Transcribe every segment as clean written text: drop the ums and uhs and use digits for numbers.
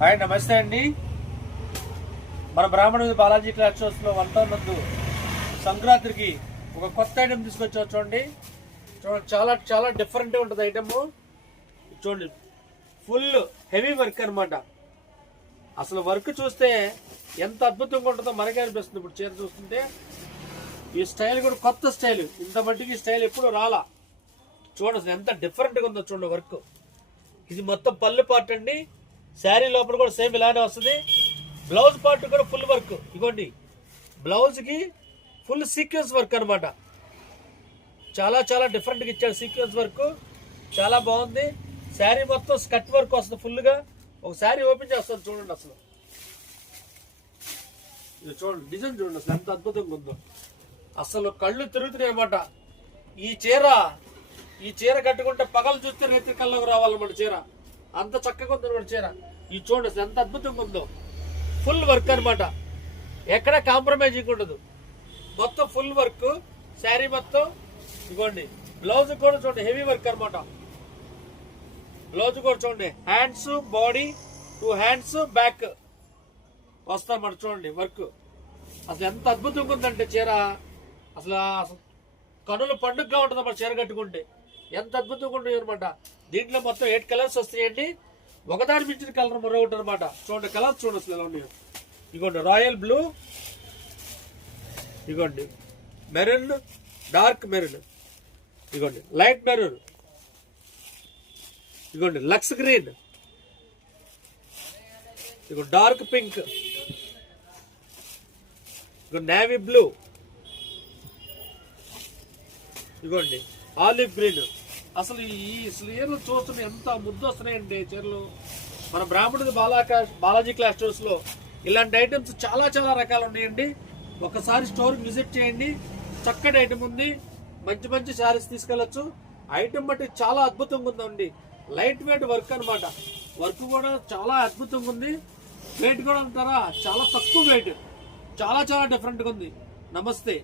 Hi నమస్తే అండి. మన బ్రాహ్మణ బాలాజీ క్లాస్ షోస్ లో 1 టౌన్ నందు సంక్రాంతికి ఒక కొత్త ఐటమ్ తీసుకొచ్చా. చూడండి చాలా చాలా డిఫరెంట్ ఉంటుంది ఐటమ్. చూడండి ఫుల్ హెవీ వర్క్ అనమాట. అసలు వర్క్ చూస్తే ఎంత అద్భుతంగా ఉంటుందో మనకే అనిపిస్తుంది. ఇప్పుడు చీర చూస్తుంటే ఈ స్టైల్ కూడా కొత్త స్టైల్, ఇంత మట్టికి స్టైల్ ఎప్పుడు రాలా. చూడండి అసలు ఎంత డిఫరెంట్గా ఉందో చూడండి వర్క్. ఇది మొత్తం పళ్ళు పార్ట్ అండి. శారీ లోపల కూడా సేమ్ ఇలానే వస్తుంది. బ్లౌజ్ పార్ట్ కూడా ఫుల్ వర్క్. ఇగోండి బ్లౌజ్కి ఫుల్ సీక్వెన్స్ వర్క్ అనమాట. చాలా చాలా డిఫరెంట్గా ఇచ్చాడు సీక్వెన్స్ వర్క్, చాలా బాగుంది. శారీ మొత్తం స్కట్ వర్క్ వస్తుంది ఫుల్గా. ఒక శారీ ఓపెన్ చేస్తుంది చూడండి. అసలు ఇది చూడండి డిజైన్ చూడండి అసలు ఎంత అద్భుతంగా ఉందో. అసలు కళ్ళు తిరుగుతున్నాయి అనమాట. ఈ చీర కట్టుకుంటే పగలు చూస్తే రైతు కళ్ళకు రావాలన్నమాట చీర. అంత చక్కగా ఉంది చీర. ఇది చూడండి అసలు ఎంత అద్భుతంగా ఉందో. ఫుల్ వర్క్ అనమాట, ఎక్కడ కాంప్రమైజింగ్ ఉండదు. మొత్తం ఫుల్ వర్క్ శారీ మొత్తం. ఇదిగోండి బ్లౌజ్ కూడా చూడండి హెవీ వర్క్ అనమాట. బ్లౌజ్ కూడా చూడండి హ్యాండ్స్, బాడీ, 2 హ్యాండ్స్, బ్యాక్ వస్తారన్నమాట. చూడండి వర్క్ అసలు ఎంత అద్భుతంగా ఉందంటే చీర. అసలు కనుల పండుగగా ఉంటుంది అన్నమాట చీర కట్టుకుంటే. ఎంత అద్భుతంగా ఉంటుంది అనమాట. దీంట్లో మొత్తం 8 కలర్స్ వస్తాయండి. ఒకదాని మించిన కలర్ మరొకటి అనమాట. చూడండి కలర్స్ చూడండి అసలు ఎలా ఉన్నాయో. ఇదిగోండి రాయల్ బ్లూ, ఇదిగోండి మెరూన్, డార్క్ మెరూన్, ఇదిగోండి లైట్ మెరూన్, ఇదిగోండి లక్స్ గ్రీన్, ఇదిగో డార్క్ పింక్, ఇదిగో నేవీ బ్లూ, ఇదిగోండి ఆలివ్ గ్రీన్. అసలు ఈ చీరలు చూస్తున్న ఎంత ముద్దు వస్తున్నాయండి చీరలు. మన బ్రాహ్మణుడి బాలాజీ క్లాస్ స్టోర్స్ లో ఇలాంటి ఐటమ్స్ చాలా చాలా రకాలు ఉన్నాయండి. ఒకసారి స్టోర్కి విజిట్ చేయండి. చక్కటి ఐటమ్ ఉంది. మంచి మంచి శారీస్ తీసుకెళ్లొచ్చు. ఐటమ్ బట్టి చాలా అద్భుతంగా ఉందండి. లైట్ వెయిట్ వర్క్ అనమాట. వర్క్ కూడా చాలా అద్భుతంగా ఉంది. వెయిట్ కూడా అంటారా చాలా తక్కువ వెయిట్. చాలా చాలా డిఫరెంట్గా ఉంది. నమస్తే,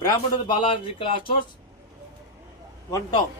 బ్రాహ్మణుడి బాలాజీ క్లాస్ స్టోర్స్, 1 టౌన్.